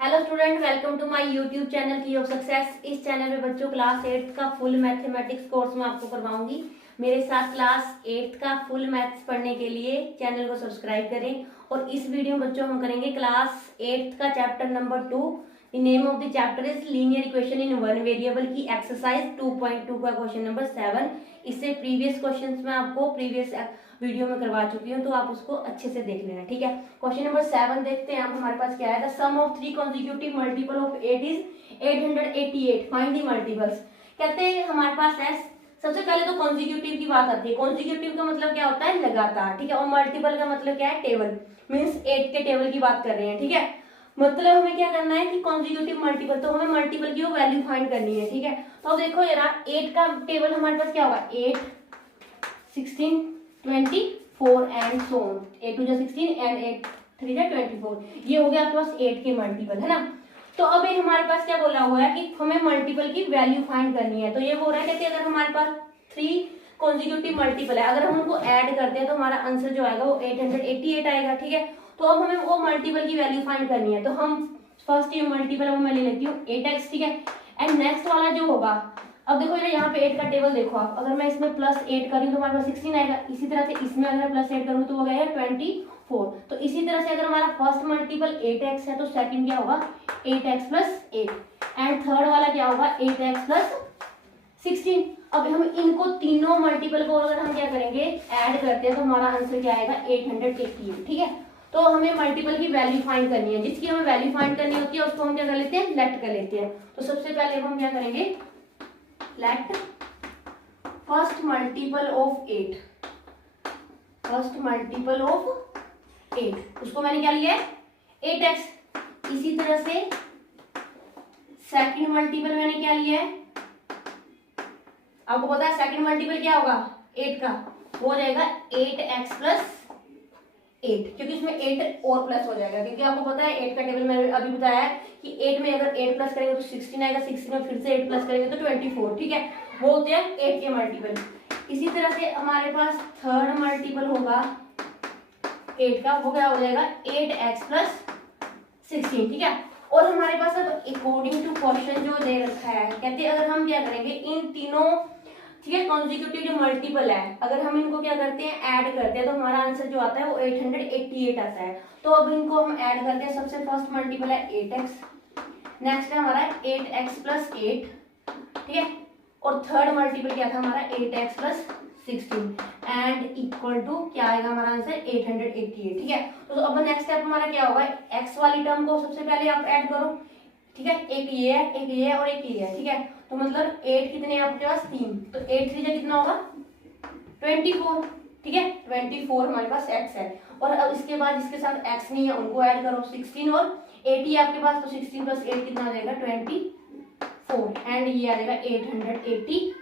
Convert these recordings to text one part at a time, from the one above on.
Hello student, welcome to my YouTube channel key of success. इस channel में बच्चों class 8 का फुल मैथमेटिक्स कोर्स मैं आपको करवाऊंगी। मेरे साथ क्लास 8 का फुल मैथ्स पढ़ने के लिए चैनल को सब्सक्राइब करें। और इस वीडियो में बच्चों हम करेंगे क्लास 8 का chapter number 2। The name of the chapter is linear equation in one variable की एक्सरसाइज 2.2 का क्वेश्चन नंबर 7। इससे प्रीवियस क्वेश्चंस में आपको प्रीवियस वीडियो में करवा चुकी हूँ, तो आप उसको अच्छे से देख लेना। ठीक है, क्वेश्चन नंबर 7 देखते हैं। आप हमारे पास क्या है, the sum of three consecutive multiple of 8 is 888, find the multiples. कहते हैं हमारे पास है, सबसे पहले तो कॉन्जिक्यूटिव की बात आती है। कॉन्जिक्यूटिव का मतलब क्या होता है, लगातार। ठीक है, और मल्टीपल का मतलब क्या है, टेबल, मीन्स 8 के टेबल की बात कर रहे हैं। ठीक है, मतलब हमें क्या करना है कि कॉन्जिक्यूटिव मल्टीपल, तो हमें मल्टीपल की वो वैल्यू फाइंड करनी है। ठीक है, तो देखो जरा 8 का टेबल हमारे पास क्या होगा, 8, 16, 24 एंड सो ऑन। 8 2 16 एंड 8 3 24, ये हो गया आपके पास 8 के मल्टीपल, है ना। तो अब ये हमारे पास क्या बोला हुआ है कि हमें मल्टीपल की वैल्यू फाइंड करनी है। तो ये हो रहा है कि अगर हमारे पास 3 कॉन्जिक्यूटिव मल्टीपल है, अगर हम उनको ऐड करते हैं तो हमारा आंसर जो आएगा वो 888 आएगा। ठीक है, तो अब हमें वो मल्टीपल की वैल्यू फाइंड करनी है। तो हम फर्स्ट ये मल्टीपल वो मैं ले लेती हूँ 8x। ठीक है, एंड नेक्स्ट वाला जो होगा, अब देखो यहाँ पे 8 का टेबल देखो आप, अगर मैं इसमें प्लस 8 करूँ तो हमारे पास 16 आएगा। इसी तरह से इसमें अगर प्लस 8 करूँ तो हो गया 24। तो इसी तरह से अगर हमारा फर्स्ट मल्टीपल 8x है तो सेकंड क्या होगा, 8x प्लस 8, एंड थर्ड वाला क्या होगा, 8x प्लस 16। अब हम इनको तीनों मल्टीपल को अगर हम क्या करेंगे, ऐड करते हैं तो हमारा आंसर क्या आएगा, 888। ठीक है, तो हमें मल्टीपल की वैल्यू फाइंड करनी है। जिसकी हमें वैल्यू फाइंड करनी होती है उसको हम क्या कर लेते हैं, लेट कर लेते हैं। तो सबसे पहले हम क्या करेंगे, let first multiple of 8, first multiple of 8, उसको मैंने क्या लिया है, 8x। इसी तरह से सेकंड मल्टीपल मैंने क्या लिया है, आपको पता है सेकंड मल्टीपल क्या होगा 8 का, वो हो जाएगा 8x प्लस 8, क्योंकि इसमें 8 और प्लस हो जाएगा। क्योंकि आपको पता है 8 का टेबल मैंने अभी बताया है कि 8 में अगर 8 प्लस करेंगे तो 16 आएगा, 16 में फिर से 8 प्लस करेंगे तो 24। ठीक है, वो होते हैं 8 के मल्टीपल। इसी तरह से हमारे पास थर्ड मल्टीपल होगा 8 का, वो क्या हो जाएगा 8x प्लस 16। ठीक है, और हमारे पास अब अकॉर्डिंग टू क्वेश्चन जो दे रखा है, कहते हैं अगर हम क्या करेंगे इन तीनों, ठीक है, कॉन्जिक्यूटिव जो मल्टीपल है, अगर हम इनको क्या करते हैं, ऐड करते हैं तो हमारा आंसर जो आता है वो 888 आता है। तो अब इनको हम ऐड करते हैं। सबसे फर्स्ट मल्टीपल है 8x, नेक्स्ट है हमारा 8x प्लस 8। ठीक है, और थर्ड मल्टीपल क्या था हमारा 8x plus 16 and equal to क्या आएगा हमारा आंसर 888। ठीक है, तो अब नेक्स्ट स्टेप हमारा क्या होगा, x वाली टर्म को सबसे पहले आप ऐड करो। ठीक है, एक ये है, एक ये है और एक ये है। ठीक है, तो मतलब 8 कितने आपके पास 3, तो 8 3 कितना होगा 24। ठीक है, 24 हमारे पास x है। और अब इसके बाद जिसके साथ x नहीं है उनको ऐड करो, 16 और 8 ही आपके पास, तो 16 प्लस 8 कितना आ जाएगा 24 एंड ये आ जाएगा 888।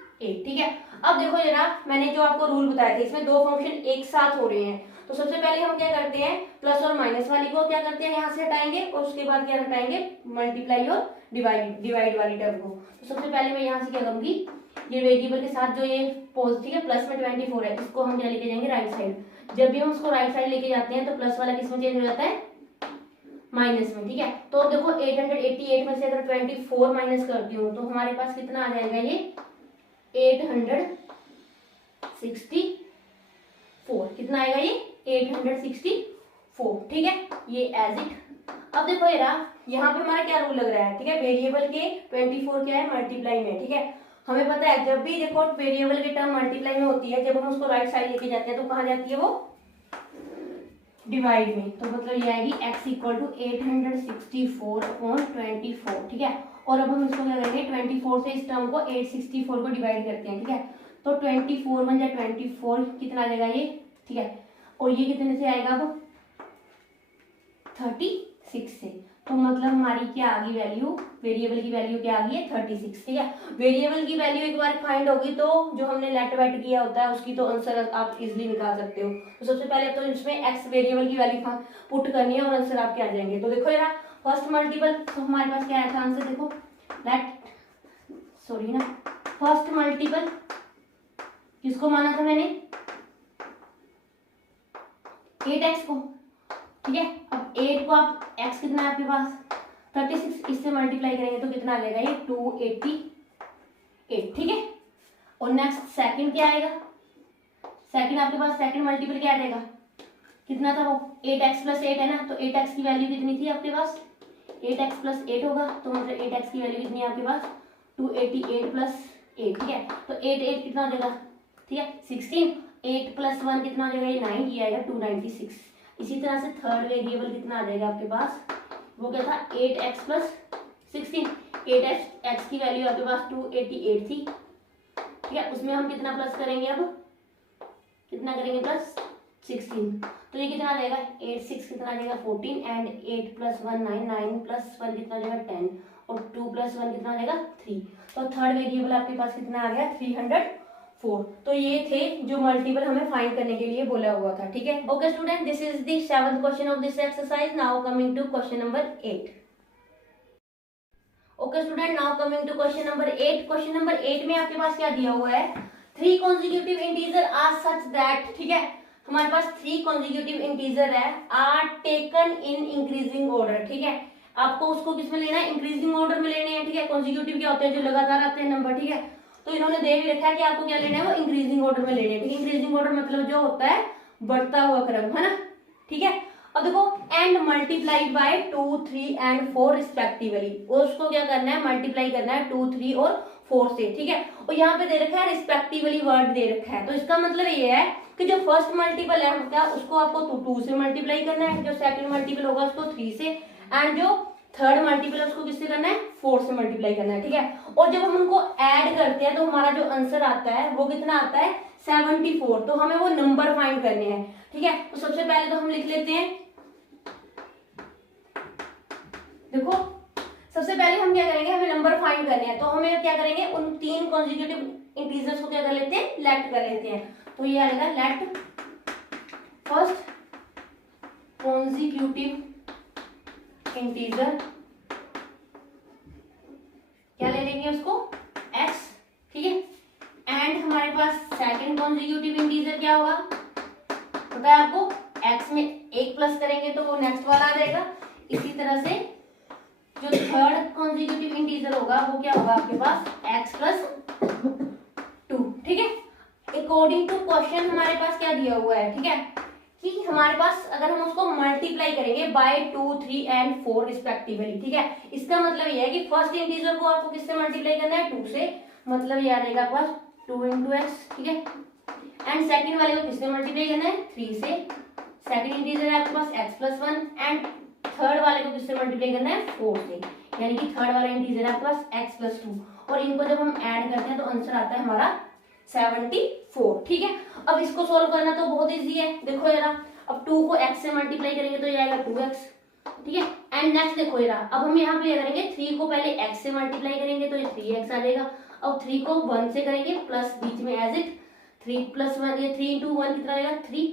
ठीक है, अब देखो जरा मैंने जो आपको रूल बताया था, इसमें दो फंक्शन एक साथ हो रहे हैं। तो सबसे पहले हम क्या करते हैं, प्लस और माइनस वाली को क्या करते हैं यहाँ से हटाएंगे, और उसके बाद क्या हटाएंगे, मल्टीप्लाई और डिवाइड वाली टर्म को। तो सबसे पहले मैं यहाँ से क्या करूंगी, ये वेरिएबल के साथ जो ये पॉजिटिव है प्लस में 24 है, इसको हम क्या लेके जाएंगे राइट साइड। जब भी हम उसको राइट साइड लेके जाते हैं तो प्लस वाला किस में चेंज हो जाता है, माइनस में। ठीक है, तो देखो 888 में से अगर 24 माइनस करती हूँ तो हमारे पास कितना आ जाएगा, ये 864। कितना आएगा ये 864। ठीक है, ये एज इट। अब देखो यहाँ पे हमारा क्या रूल लग रहा है, ठीक है, वेरिएबल के 24 क्या है मल्टीप्लाई में। ठीक है, हमें पता है जब भी देखो वेरिएबल की टर्म मल्टीप्लाई में होती है, जब हम उसको राइट साइड लेके जाते हैं तो कहाँ जाती है वो, डिवाइड में। तो मतलब ये आएगी x इक्वल टू 864/24। ठीक है, और अब हम इसको क्या करेंगे, 24 से इस टर्म को 864 को डिवाइड करते हैं। ठीक है, तो 24 बन जाए 24, कितना आ जाएगा ये, ठीक है, और ये कितने से आएगा अब 36 से। तो मतलब हमारी क्या आ गई वैल्यू, वेरिएबल की वैल्यू क्या आ गई है 36। ठीक है, वेरिएबल की वैल्यू एक बार फाइंड होगी तो जो हमने लेट वेट किया होता है उसकी तो आंसर आप इजीली निकाल सकते हो। तो सबसे पहले तो इसमें x वेरिएबल की वैल्यू पुट करनी है और आंसर आपके आ जाएंगे। तो देखो यार फर्स्ट मल्टीपल, तो हमारे पास क्या आया था आंसर, देखो फर्स्ट मल्टीपल किसको माना था मैंने, 8x को। ठीक है, अब 8 को आप x कितना है आपके पास 36 इससे मल्टीप्लाई करेंगे तो कितना आ जाएगा ये 288, ठीक है। और नेक्स्ट सेकंड क्या आएगा, सेकंड आपके पास सेकंड मल्टीपल क्या आ जाएगा, कितना था वो 8x प्लस 8 है ना, तो 8x की वैल्यू कितनी थी आपके पास, 8x प्लस 8 होगा, तो मतलब 8x की वैल्यू कितनी है आपके पास 288 प्लस 8, ठीक है। तो 8 कितना हो जाएगा, ठीक है 16, 8 प्लस 1 कितना हो जाएगा ये 9, ये आएगा 296। इसी तरह से थर्ड वेरिएबल कितना आ जाएगा आपके पास, वो क्या था 8x प्लस 16, 8x की वैल्यू आपके पास 288 थी, ठीक है। उसमें हम कितना प्लस करेंगे, अब कितना करेंगे प्लस 16, तो ये कितना आ जाएगा 8 6 कितना आ जाएगा 14 एंड 8 प्लस 1 9, 9 प्लस 1 कितना आ जाएगा 10 और 2 प्लस 1 कितना आ जाएगा 3। तो थर्ड वेरिएबल आपके पास कितना आ गया 304। तो ये थे जो मल्टीपल हमें फाइंड करने के लिए बोला हुआ था, ठीक है। Okay student, this is the 7th question of this exercise. Now coming to question number 8। Okay student, now coming to question number 8। Question number 8 में आपके पास क्या दिया हुआ है, 3 consecutive integer are such that, ठीक है, हमारे पास 3 कॉन्जिक्यूटिव इंटीजर है, are taken in increasing order, ठीक है। आपको उसको किस में लेना है, इंक्रीजिंग ऑर्डर में लेने हैं, ठीक है। कॉन्जिक्यूटिव क्या होते हैं, जो लगातार आते हैं नंबर, ठीक है। तो इन्होंने दे भी रखा है कि आपको क्या लेना है, वो इंक्रीजिंग ऑर्डर में लेने हैं, ठीक है। इंक्रीजिंग ऑर्डर मतलब जो होता है बढ़ता हुआ क्रम, है ना, ठीक है। अब देखो and multiply by 2 3 and 4 respectively, और उसको क्या करना है, मल्टीप्लाई करना है 2 3 और 4 से, ठीक है। और यहाँ पे दे रखा है रिस्पेक्टिवली वर्ड दे रखा है, तो इसका मतलब ये है कि जो फर्स्ट मल्टीपल है क्या उसको आपको 2 से मल्टीप्लाई करना है, जो सेकंड मल्टीपल होगा उसको 3 से, एंड जो थर्ड मल्टीपल है उसको किससे करना है 4 से मल्टीप्लाई करना है, ठीक है। और जब हम उनको ऐड करते हैं तो हमारा जो आंसर आता है वो कितना आता है 74। तो हमें वो नंबर फाइंड करने हैं, ठीक है। तो सबसे पहले तो हम लिख लेते हैं, देखो सबसे पहले हम क्या करेंगे, हमें नंबर फाइंड करने हैं, तो हमें क्या करेंगे, उन 3 कॉन्जिक्यूटिव इंटीजर्स को क्या कर लेते हैं, लेट कर लेते हैं। तो ये आएगा लेट फर्स्ट कॉन्जिक्यूटिव इंटीजर, क्या ले लेंगे उसको x, ठीक है। एंड हमारे पास सेकंड कॉन्जिक्यूटिव इंटीजर क्या होगा, पता है आपको, x में 1 प्लस करेंगे तो वो नेक्स्ट वाला आ जाएगा। इसी तरह से जो थर्ड कॉन्जिक्यूटिव इंटीजर होगा वो क्या होगा आपके पास x प्लस 2, ठीक है। अकॉर्डिंग टू क्वेश्चन हमारे पास क्या दिया हुआ है, ठीक है, कि हमारे पास अगर हम उसको मल्टीप्लाई करेंगे बाय 2 3 एंड 4 रिस्पेक्टिवली, ठीक है। इसका मतलब ये है कि फर्स्ट इंटीजर को आपको किससे मल्टीप्लाई करना है 2 से, मतलब ये आ जाएगा आपके पास 2 इंटू एक्स, ठीक है। एंड सेकंड वाले को किससे मल्टीप्लाई करना है 3 से, सेकंड इंटीजर है आपके पास x प्लस 1, एंड थर्ड वाले को किससे मल्टीप्लाई करना है 4 से, यानी कि थर्ड वाला इंटीजर है आपके पास x प्लस 2, और इनको जब हम ऐड करते हैं तो आंसर आता है हमारा 74, ठीक है। अब इसको सोल्व करना तो बहुत इजी है, देखो जरा, अब 2 को x से मल्टीप्लाई करेंगे तो ये आएगा 2x, ठीक है। एंड नेक्स्ट देखो जरा, अब हम यहाँ पे करेंगे 3 को पहले x से मल्टीप्लाई करेंगे तो ये 3x आ जाएगा, अब 3 को 1 से करेंगे प्लस बीच में एज इट 3 प्लस 1, ये 3 इंटू 1 कितना आएगा 3।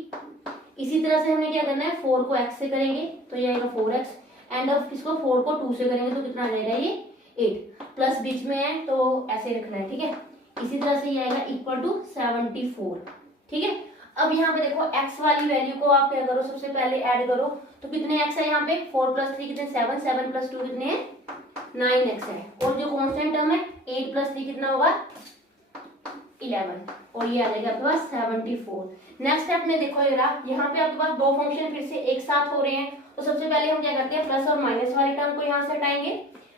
इसी तरह से हमें क्या करना है, 4 को x से करेंगे तो ये आएगा 4x, एंड अब इसको 4 को 2 से करेंगे तो कितना आ जाएगा ये 8, प्लस बीच में है तो ऐसे रखना है, ठीक है। इसी तरह से ये आएगा इक्वल टू 74, ठीक है। अब यहाँ पे देखो x वाली वैल्यू को आप क्या करो, सबसे पहले ऐड करो, तो कितने x है यहाँ पे 4 प्लस 3 कितने 7, 7 प्लस 2 कितने हैं 9x है, और जो कांस्टेंट टर्म है 8 प्लस 3 कितना होगा 11, और ये आ जाएगा आपके पास 74। नेक्स्ट स्टेप में देखो जरा, यहाँ पे आपके पास दो फंक्शन फिर से एक साथ हो रहे हैं, तो सबसे पहले हम क्या करते हैं प्लस और माइनस वाली टर्म को यहाँ से हटाएंगे,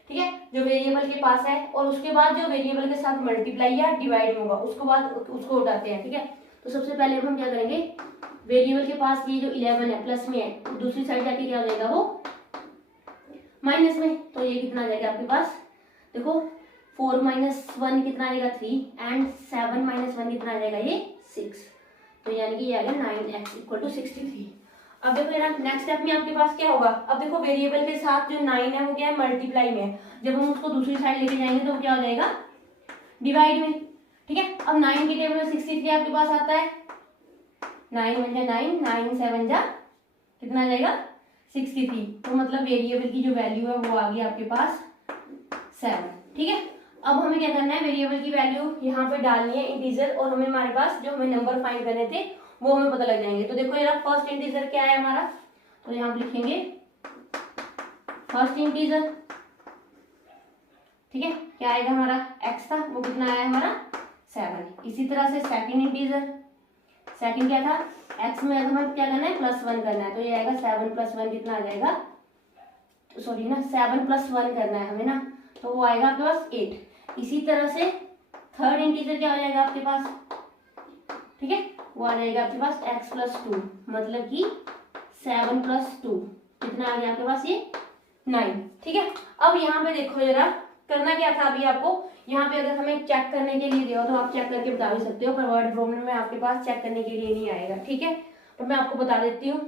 ठीक है, जो वेरिएबल के पास है, और उसके बाद जो वेरिएबल के साथ मल्टीप्लाई या डिवाइड होगा उसको बाद उसको उठाते हैं, ठीक है। तो सबसे पहले हम क्या करेंगे, वेरिएबल के पास ये जो 11 है प्लस में है, तो दूसरी साइड जाके क्या हो जाएगा वो माइनस में, तो ये कितना आ जाएगा आपके पास, देखो 4 माइनस 1 कितना आ जाएगा 3, एंड 7 माइनस 1 कितना आ जाएगा ये 6, तो यानी कि ये आ गया 9x इक्वल टू 63। अब देखो यार नेक्स्ट स्टेप में आपके पास क्या होगा, अब देखो वेरिएबल के साथ जो 9 है वो क्या है मल्टीप्लाई में है, जब हम उसको दूसरी साइड लेके जाएंगे तो क्या हो जाएगा डिवाइड में, ठीक है। अब 9 की टेबल में 63 आपके पास आता है, 9 1 जा 9, 9 7 जा कितना आ जाएगा 63, तो मतलब वेरिएबल की जो वैल्यू है वो आ गई आपके पास 7, ठीक है। अब हमें क्या करना है, वेरिएबल की वैल्यू यहाँ पे डालनी है इंटीजर, और हमें हमारे पास जो हमें नंबर फाइंड करने थे वो हमें पता लग जाएंगे। तो देखो यार फर्स्ट इंटीजर क्या है हमारा, तो यहाँ पे लिखेंगे फर्स्ट इंटीजर ठीक है। क्या आएगा हमारा x था वो कितना आया हमारा 7। इसी तरह से सेकंड इंटीजर, सेकंड क्या था x में हमें क्या करना है +1 करना है, तो ये आएगा 7 + 1 कितना आ जाएगा, सॉरी ना 7 + 1 करना है हमें ना, तो वो आएगा आपके पास 8। इसी तरह से थर्ड इंटीजर क्या हो जाएगा आपके पास, ठीक है, वो आ जाएगा आपके पास x + 2, मतलब कि 7 + 2 कितना आ गया आपके पास ये 9। ठीक है। अब यहाँ पे देखो जरा करना क्या था अभी आपको, यहाँ पे अगर हमें चेक करने के लिए दिया तो आप चेक करके बता भी सकते हो, पर वर्ड प्रॉब्लम में आपके पास चेक करने के लिए नहीं आएगा। ठीक है, तो मैं आपको बता देती हूँ।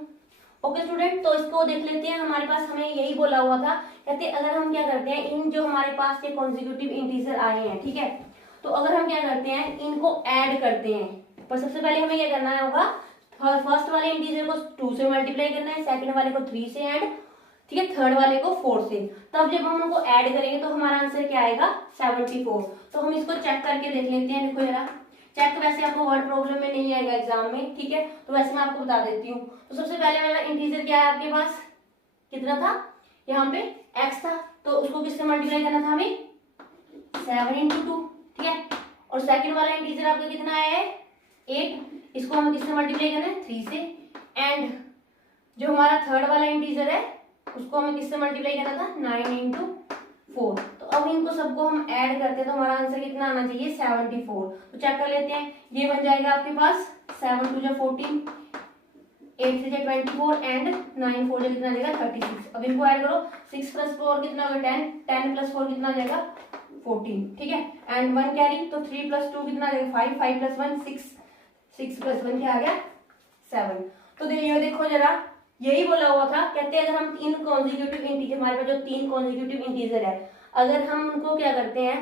ओके स्टूडेंट, तो इसको देख लेते हैं। हमारे पास हमें यही बोला हुआ था, कहते अगर हम क्या करते हैं इन जो हमारे पास ये कॉन्जिक्यूटिव इंटीजर आए हैं, ठीक है, तो अगर हम क्या करते हैं इनको ऐड करते हैं, पर सबसे पहले हमें क्या करना होगा, फर्स्ट वाले इंटीजर को 2 से मल्टीप्लाई करना है, सेकंड वाले को 3 से ऐड, ठीक है, थर्ड वाले को 4 से। तब जब हम उनको ऐड करेंगे तो हमारा आंसर क्या आएगा 74। तो हम इसको चेक करके देख लेते हैं। देखो जरा चेक, वैसे आपको वर्ड प्रॉब्लम में नहीं आएगा एग्जाम में, ठीक है, तो वैसे मैं आपको बता देती हूँ। तो सबसे पहले वाला इंटीजर क्या है आपके पास, कितना था यहाँ पे x था, तो उसको किससे मल्टीप्लाई करना था हमें 7 × 2, ठीक है। और सेकंड वाला इंटीजर आपका कितना है 8, इसको हमें किससे मल्टीप्लाई करना है 3 से। एंड जो हमारा थर्ड वाला इंटीजर है उसको हमें किससे मल्टीप्लाई करना था 9 × 4। तो अब इनको सबको हम ऐड करते हैं तो हमारा आंसर कितना आना चाहिए 74। तो चेक कर लेते हैं, ये बन जाएगा आपके पास 7 × 2 = 14, 8 से 24 एंड 9 4 कितना आ जाएगा 36। अब इनको ऐड करो, 6 + 4 कितना होगा 10, 10 + 4 कितना आ जाएगा 14, ठीक है। एंड 1 कैरी, तो 3 + 2 कितना आ जाएगा 5, 5 + 1 6, 6 + 1 क्या आ गया 7। तो देखो जरा यही बोला हुआ था, कहते हैं अगर हम तीन कॉन्जिक्यूटिव इंटीजर, हमारे पास जो 3 कॉन्जिक्यूटिव इंटीजर है, अगर हम उनको क्या करते हैं,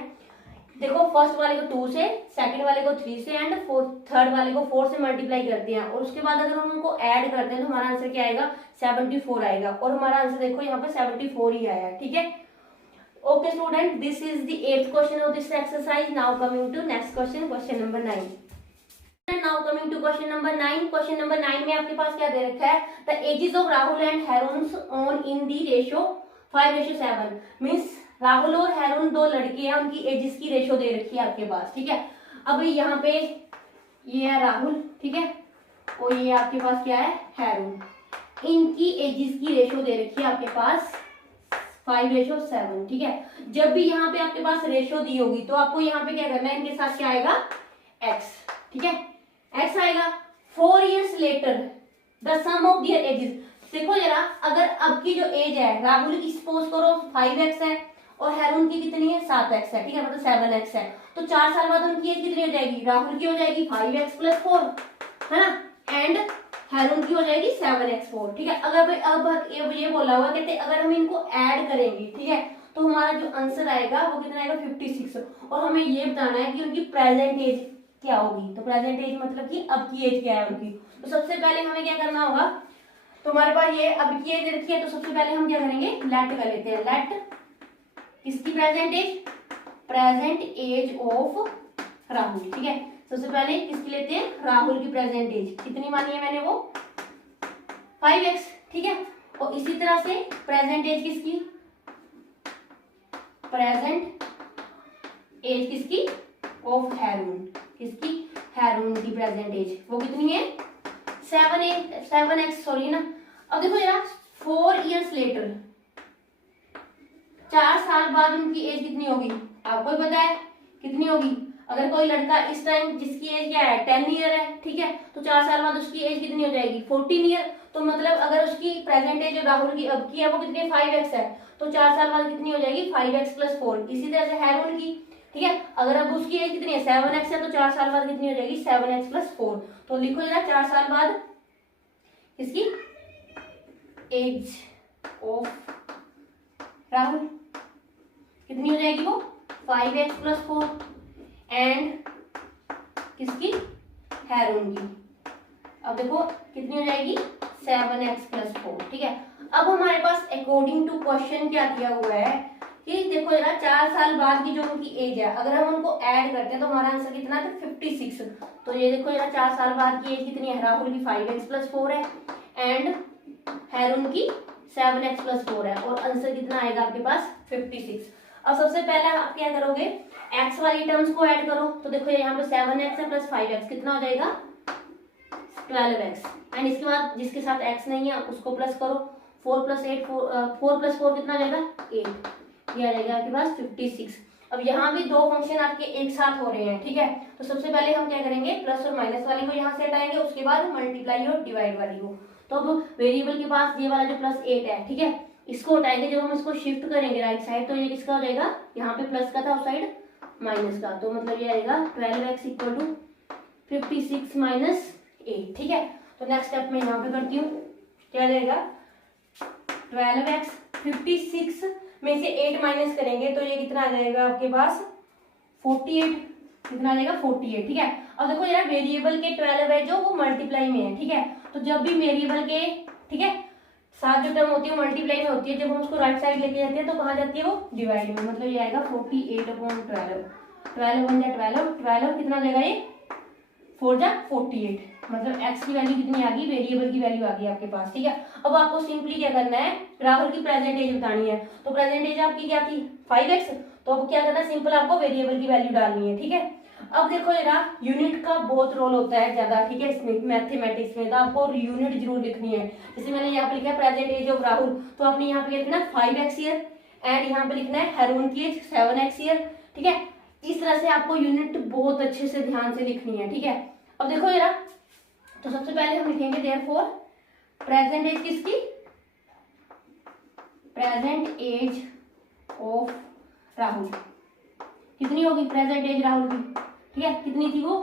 देखो फर्स्ट वाले को 2 से, सेकंड वाले को 3 से एंड थर्ड वाले को 4 से मल्टीप्लाई करते हैं, और उसके बाद अगर हम उनको ऐड करते हैं तो हमारा आंसर क्या आएगा 74 आएगा। और हमारा आंसर देखो यहाँ पे 74 ही आया है, ठीक है। Okay student, this is the 8th question of this exercise. Now coming to next question, question number 9। Now coming to question number 9. Question number 9 में आपके पास क्या दे रखा है, the ages of Rahul and Harun on in the ratio 5:7, means Rahul और हैरून दो लड़के हैं, उनकी एजेस की रेशो दे रखी है आपके पास, ठीक है। अब यहाँ पे ये है राहुल, ठीक है, और ये आपके पास क्या है हैरून, इनकी एजेस की रेशो दे रखी है आपके पास 5:7, ठीक है। जब भी यहाँ पे आपके पास रेशो दी होगी तो आपको यहाँ पे क्या करना है, इनके साथ क्या आएगा x, ठीक है, x आएगा। 4 years later the sum of their ages, देखो जरा अगर अब की जो एज है राहुल की सपोज करो 5x है और हैरून की कितनी है 7x है, ठीक है, मतलब 7x है, तो 4 साल बाद उनकी एज कितनी हो जाएगी, राहुल की हो जाएगी 5x + 4, है ना, एंड हैरून की हो जाएगी 7x 4, ठीक है। अगर अब ये बोला हुआ कहते अगर हम इनको ऐड करेंगे, ठीक है, तो हमारा जो आंसर आएगा वो कितना आएगा 56। और हमें ये बताना है कि उनकी प्रेजेंट एज क्या होगी, तो प्रेजेंट एज मतलब कि अब की एज क्या है उनकी। तो सबसे पहले हमें क्या करना होगा, तो हमारे पास ये अब की एज रखी है, तो सबसे पहले हम क्या करेंगे लेट कर लेते हैं, लेट किसकी present age, present age of Rahul, ठीक है। सबसे पहले किसकी लेते हैं, राहुल की प्रेजेंट एज कितनी मानी है मैंने वो 5x, ठीक है। और इसी तरह से प्रेजेंट एज किसकी, प्रेजेंट एज किसकी ऑफ हैरून, किसकी हैरून की प्रेजेंट एज वो कितनी है 7x, सॉरी ना। अब देखो जरा 4 years later, 4 साल बाद उनकी एज कितनी होगी, आपको ही पता है कितनी होगी। अगर कोई लड़का इस टाइम जिसकी एज क्या है 10 ईयर है, ठीक है, तो 4 साल बाद उसकी एज कितनी हो जाएगी 14 ईयर। तो मतलब अगर उसकी प्रेजेंट एज राहुल की अब की है वो कितनी 5x है, तो 4 साल बाद कितनी हो जाएगी 5x + 4। इसी तरह से हैरून की, ठीक है, अगर अब उसकी एज कितनी है 7x है, तो 4 साल बाद कितनी हो जाएगी 7x + 4। तो लिखो जरा 4 साल बाद इसकी एज ऑफ राहुल कितनी हो जाएगी वो 5x + 4 एंड किसकी हैरून की, अब देखो कितनी हो जाएगी 7x + 4, ठीक है। अब हमारे पास अकॉर्डिंग टू क्वेश्चन क्या किया हुआ है कि देखो जरा 4 साल बाद की जो उनकी एज है अगर हम उनको ऐड करते हैं तो हमारा आंसर कितना है 56। तो ये देखो जरा 4 साल बाद की एज कितनी है, राहुल की 5x + 4 है एंड हैरून की 7x + 4 है, और आंसर कितना आएगा आपके पास 56। अब सबसे पहले आप क्या करोगे, एक्स वाली टर्म्स को ऐड करो। तो देखो यहाँ पे 7x है प्लस 5x कितना हो जाएगा 12x। एंड इसके बाद जिसके साथ x नहीं है उसको प्लस करो, 4 प्लस 8 4 प्लस 4 कितना आ जाएगा 8, ये आ जाएगा आपके पास 56। अब यहाँ भी दो फंक्शन आपके एक साथ हो रहे हैं, ठीक है। तो सबसे पहले हम क्या करेंगे, प्लस और माइनस वाली को यहाँ से हटाएंगे, उसके बाद मल्टीप्लाई और डिवाइड वाली को। तो अब वेरिएबल के पास ये वाला जो प्लस 8 है, ठीक है, इसको हटाएंगे। जब हम इसको शिफ्ट करेंगे राइट साइड तो ये किसका हो जाएगा, यहाँ पे प्लस का था उस साइड माइनस का, तो मतलब ये आएगा 12x इक्वल टू 56 माइनस 8, ठीक है। तो नेक्स्ट स्टेप में यहाँ पे करती हूँ, क्या जाएगा 12x 56 में से 8 माइनस करेंगे तो ये कितना आ जाएगा आपके पास 48, कितना आ जाएगा 48, ठीक है। अब देखो यार वेरिएबल के 12 है जो वो मल्टीप्लाई में है, ठीक है। तो जब भी वेरिएबल के, ठीक है, साथ जो टर्म होती है मल्टीप्लाई में होती है, जब हम उसको राइट साइड लेके जाते हैं तो कहाँ जाती है वो डिवाइड में, मतलब ये आएगा 48/12, 12 1 जा 12 कितना आ जाएगा ये 4 जा 48, मतलब x की वैल्यू कितनी आ गई, वेरिएबल की वैल्यू आ गई आपके पास, ठीक है। अब आपको सिंपली क्या करना है, राहुल की प्रेजेंट एज बतानी है। तो प्रेजेंट एज आपकी क्या थी 5x, तो अब क्या करना है, सिंपल आपको वेरिएबल की वैल्यू डालनी है, ठीक है। अब देखो जरा यूनिट का बहुत रोल होता है ज्यादा, ठीक है, इसमें मैथमेटिक्स में, तो आपको यूनिट जरूर लिखनी है। जैसे मैंने यहाँ पे लिखा है प्रेजेंट एज ऑफ राहुल, तो आपने यहाँ पे लिखना है 5x ईयर, एंड यहाँ पे लिखना है हैरून की एज 7x ईयर, ठीक है। इस तरह से आपको यूनिट बहुत अच्छे से ध्यान से लिखनी है, ठीक है। अब देखो जरा, तो सबसे पहले हम लिखेंगे देयरफॉर प्रेजेंट एज किसकी, प्रेजेंट एज ऑफ राहुल कितनी होगी, प्रेजेंट एज राहुल की, ठीक है, कितनी थी वो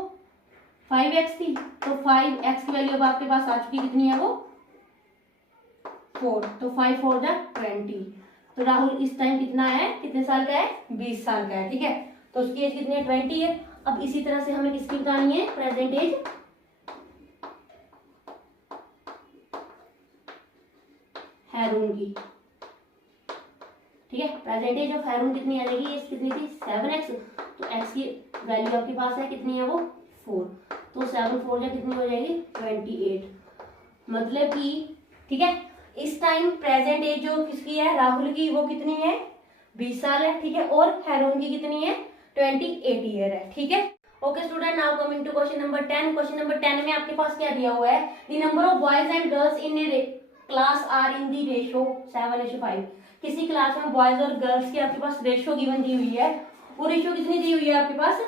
5x थी, तो 5x की वैल्यू अब आपके पास आ चुकी, कितनी है वो 4, तो 5 4 जा 20। तो राहुल इस टाइम कितना है, कितने साल का है 20 साल का है, ठीक है। तो उसकी एज कितनी है 20 है। अब इसी तरह से हमें किसकी बतानी है, प्रेजेंट एज हैरून की, ठीक है। प्रेजेंट एज ऑफ हैरून कितनी आ जाएगी, एज कितनी थी 7x, तो x की वैल्यू आपके पास है कितनी है वो 4, तो 7 4 जा कितनी हो जाएगी 28, मतलब कि, ठीक है, इस टाइम प्रेजेंट एज जो किसकी है राहुल की वो कितनी है 20 साल है, ठीक है, और हैरून की कितनी है 28 ईयर है, ठीक है। Okay student, now coming to question number 10। Question number 10 में आपके पास क्या दिया हुआ है, the number of boys and girls in a class are in the ratio 7:5। किसी क्लास में बॉयज और गर्ल्स की आपके पास रेशो गिवन दी हुई है, वो रेशो कितनी दी हुई है आपके पास,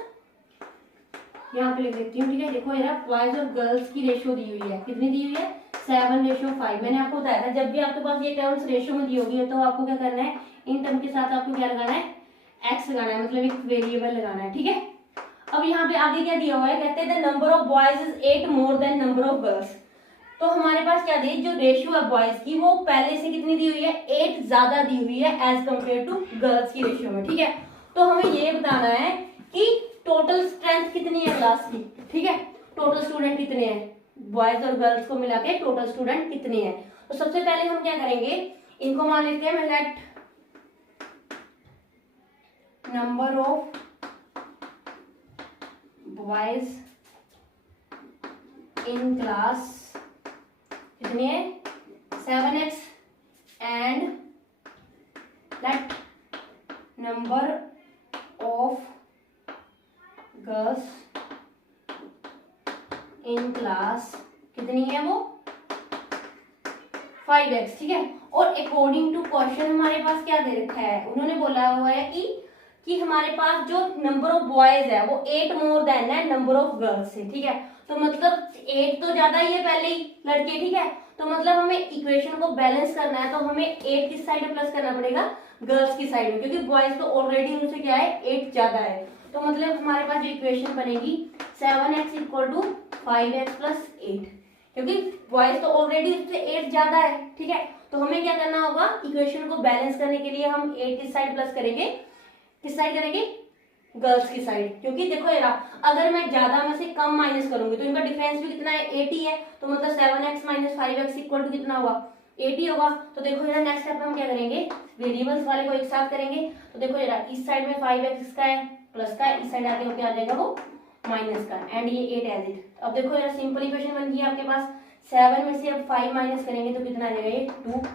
यहाँ पे लिख देती हूँ, ठीक है। देखो यार बॉयज और गर्ल्स की रेशो दी हुई है, कितनी दी हुई है 7:5। मैंने आपको बताया था जब भी आपके पास ये टर्म्स रेशो में दी होगी तो आपको क्या करना है, इन टर्म के साथ आपको क्या लगाना है x लगाना है, मतलब एक वेरिएबल लगाना है, ठीक है। अब यहाँ पे आगे क्या दिया हुआ है, कहते हैं the number of boys is 8 more than number of girls. तो हमारे पास क्या दी, जो रेशियो है बॉयज की वो पहले से कितनी दी हुई है 8 ज्यादा दी हुई है एज कम्पेयर टू गर्ल्स की रेशियो में, ठीक है। तो हमें ये बताना है कि टोटल स्ट्रेंथ कितनी है क्लास की, ठीक है, टोटल स्टूडेंट कितने हैं, बॉयज और गर्ल्स को मिला के टोटल स्टूडेंट कितने हैं। तो सबसे पहले हम क्या करेंगे, इनको मान लेते हैं, let number of boys in class कितनी है 7x and let number of girls in class कितनी है वो 5x, ठीक है। और अकॉर्डिंग टू क्वेश्चन हमारे पास क्या दे रखा है, उन्होंने बोला हुआ है कि हमारे पास जो नंबर ऑफ बॉयज है वो 8 मोर देन है नंबर ऑफ गर्ल्स से, ठीक है। तो मतलब 8 तो ज्यादा ही है पहले ही लड़के, ठीक है। तो मतलब हमें इक्वेशन को बैलेंस करना है, तो हमें 8 किस साइड में प्लस करना पड़ेगा गर्ल्स की साइड में, क्योंकि बॉयज तो ऑलरेडी उनसे क्या है 8 ज्यादा है। तो मतलब हमारे पास जो इक्वेशन बनेगी 7x equal to 5x plus 8, क्योंकि बॉयज तो ऑलरेडी उससे 8 ज्यादा है, ठीक है। तो हमें क्या करना होगा, इक्वेशन को बैलेंस करने के लिए हम 8 किस साइड प्लस करेंगे, किस साइड करेंगे गर्ल्स की साइड, क्योंकि देखो यार अगर मैं ज्यादा में से कम माइनस करूंगी तो इनका डिफरेंस भी कितना है 80 है, तो मतलब 7x minus 5x equal to कितना हुआ 80 होगा। तो देखो यार नेक्स्ट स्टेप में हम क्या करेंगे, वेरिएबल्स वाले को एक साथ करेंगे। तो देखो यार इस साइड में 5x का है प्लस का, इस साइड आगे होकर आ जाएगा वो माइनस का, एंड ये 8 एज इट। अब देखो यार सिंपल इक्वेशन बन गई आपके पास, 7 में से अब 5 माइनस करेंगे तो कितना आ जाएगा ये 2,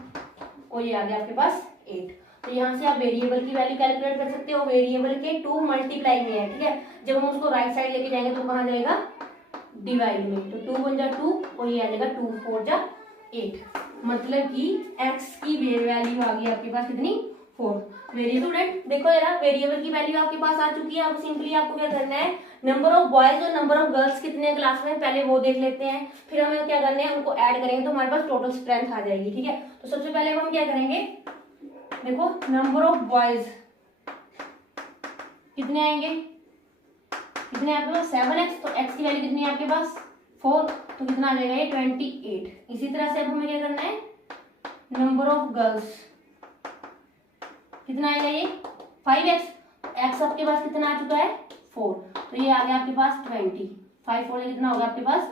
और ये आ गया आपके पास 8। तो यहाँ से आप वेरिएबल की वैल्यू कैलकुलेट कर सकते हो, वेरिएबल के 2 मल्टीप्लाई में है, ठीक है। जब हम उसको राइट साइड लेके जाएंगे तो कहाँ जाएगा, डिवाइड में, तो 2 × 2 और ये आ जाएगा 2 × 4 = 8, मतलब कि x की वैल्यू आ गई आपके पास कितनी, 4। वेरिएबल स्टूडेंट देखो जरा, वेरिएबल की वैल्यू आपके पास आ चुकी है। अब सिंपली आपको क्या करना है, नंबर ऑफ बॉयज और नंबर ऑफ गर्ल्स कितने क्लास में, पहले वो देख लेते हैं, फिर हमें क्या करना है, उनको ऐड करेंगे तो हमारे पास टोटल स्ट्रेंथ आ जाएगी, ठीक है। तो सबसे पहले हम क्या करेंगे, देखो नंबर ऑफ बॉयज कितने आएंगे, कितने आपके पास 7x, तो x की वैल्यू कितनी है आपके पास 4, तो कितना आ जाएगा ये 28। इसी तरह से अब हमें क्या करना है, नंबर ऑफ गर्ल्स कितना आएगा ये 5x, x आपके पास कितना आ चुका है 4, तो ये आ गया आपके पास 20, 5 4 कितना होगा आपके पास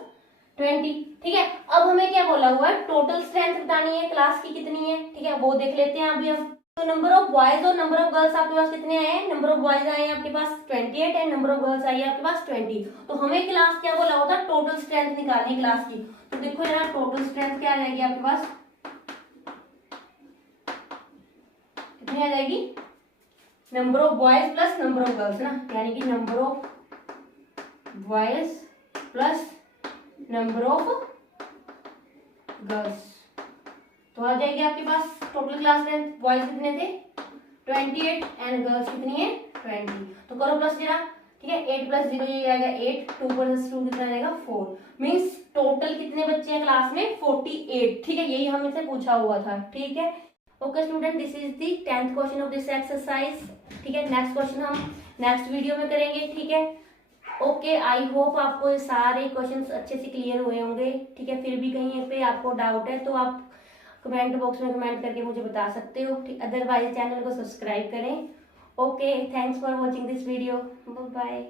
20, ठीक है। अब हमें क्या बोला हुआ है, टोटल स्ट्रेंथ बतानी है क्लास की कितनी है, ठीक है, वो देख लेते हैं अभी हम। तो नंबर ऑफ बॉयज और नंबर ऑफ गर्ल्स आपके पास कितने आए हैं, नंबर ऑफ बॉयज आए हैं आपके पास 28 and number of girls I है आपके पास 20। तो हमें क्लास क्या बोला होता है, टोटल स्ट्रेंथ निकालनी क्लास की। तो देखो यहाँ टोटल स्ट्रेंथ क्या आ जाएगी आपके पास, कितनी आ जाएगी, number of boys plus number of girls ना, यानी कि number of boys plus number of girls, तो आ जाएगी आपके पास टोटल क्लास स्ट्रेंथ। बॉयज कितने थे 28 एंड गर्ल्स कितनी है 20, तो करो प्लस जरा, ठीक है। 8 + 0 ये आएगा 8, 2 + 2 कितना आएगा 4, मींस टोटल कितने बच्चे हैं क्लास में 48, ठीक है, यही हमसे पूछा हुआ था, ठीक है। Okay student, this is the 10th question of this exercise, ठीक है। नेक्स्ट क्वेश्चन हम नेक्स्ट वीडियो में करेंगे, ठीक है। ओके, आई होप आपको ये सारे क्वेश्चंस अच्छे से क्लियर हुए होंगे, ठीक है। फिर भी कहीं पे आपको डाउट है तो आप कमेंट बॉक्स में कमेंट करके मुझे बता सकते हो, ठीक। अदरवाइज चैनल को सब्सक्राइब करें। Okay, thanks for watching this video, bye bye.